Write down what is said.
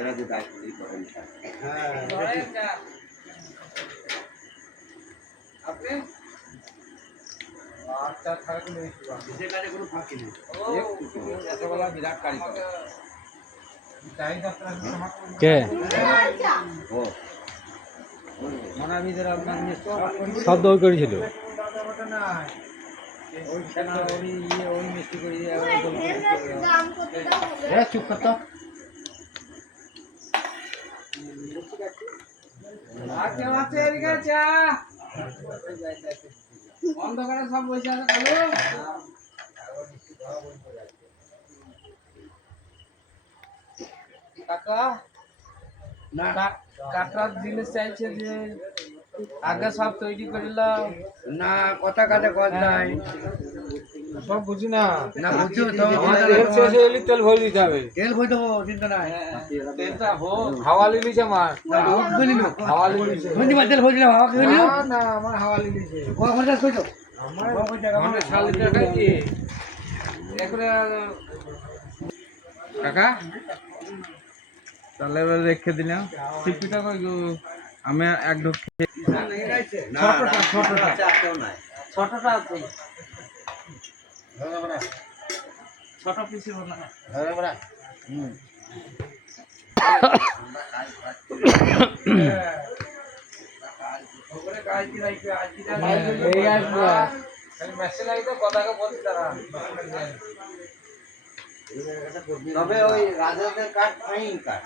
এরা যে দায়িত্বই করেন আপনি আচ্ছা থাকা কোনো সেখানে কোনো ফাঁকি নেই ছোটবেলা বিরাট কারিগর কে ও মনাবিদের আপনার শব্দ ওই করেছিল ওই মিষ্টি করি চুপ কর কেউ আছে এদিকে চা অন্ধকারে সব বসে আছে কালু কাকা না কাটার জিনিস চাইছে যে আগে সব তৈরি করিলাম না কথা কাজে কর নাই সব বুঝি না না বুঝছো তো তেল শেষ হয়ে গেলে তেল ভরে দিতে হবে তেল ভরে দেবো চিন্তা নাই তেলটা হোক হাওয়া লিলিছে আমার হাওয়া লিলিছে তেল ভরে দিলাম হাওয়া খেয়ে নিও না আমার হাওয়া লিলিছে কখন কাজ করছো আমার শালি দেখাইছি একরে কাকা তাহলে এবার রেখে দিলাম সিপিটা কই গো আমি এক ঢোক ছোটটা আছে ছোট পিসি বনা এই আসবো মেসেজ আইতো কথাকে বলছি তারা তবে ওই রাজাদের কাঠ ফাইন কাঠ